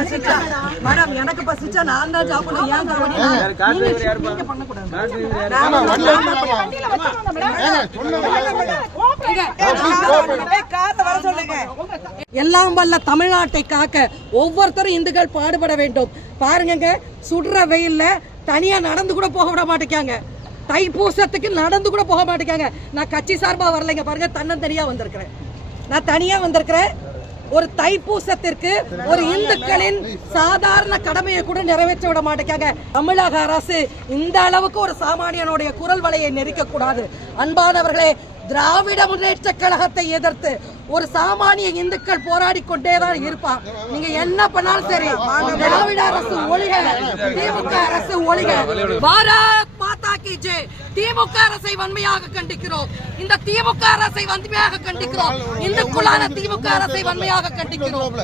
பசிச்சா மேடம் எனக்கு பசிச்சா நான் தான் சாப்பிடணும். ஏன் நீங்க பண்ணக்கூடாது. எல்லாம் வல்ல தமிழ்நாட்டை காக்க ஒவ்வொருத்தரும் இந்துக்கள் பாடுபட வேண்டும். பாருங்க, சுடுற வெயில்ல தனியா நடந்து கூட போக விட மாட்டேங்காங்க. தைப்பூசத்துக்கு நடந்து கூட போக மாட்டேங்காங்க. நான் கட்சி சார்பா வரலைங்க, பாருங்க தன்னந்தனியா வந்திருக்கிறேன். நான் தனியா வந்திருக்கிறேன். ஒரு தைப்பூசத்திற்கு ஒரு இந்துக்களின் சாதாரண கடமையை கூட நிறைவேற்ற விட மாட்டேங்காங்க. தமிழக அரசு இந்த அளவுக்கு ஒரு சாமானியனுடைய குரல் வலையை நெரிக்க கூடாது. அன்பானவர்களே, திராவிட முன்னேற்ற கழகத்தை எதிர்த்து ஒரு சாமானிய இந்துக்கள் போராடி கொண்டேதான் இருப்பான். நீங்க என்ன பண்ணாலும் சரி, திராவிட அரசு ஒழிக, திமுக அரசு ஒழிக. பாரத் மாதா கி ஜெய். திமுக அரசை வன்மையாக கண்டிக்கிறோம். இந்த திமுக அரசை வன்மையாக கண்டிக்கிறோம். இந்துக்குள்ளான திமுக அரசை வன்மையாக கண்டிக்கிறோம்.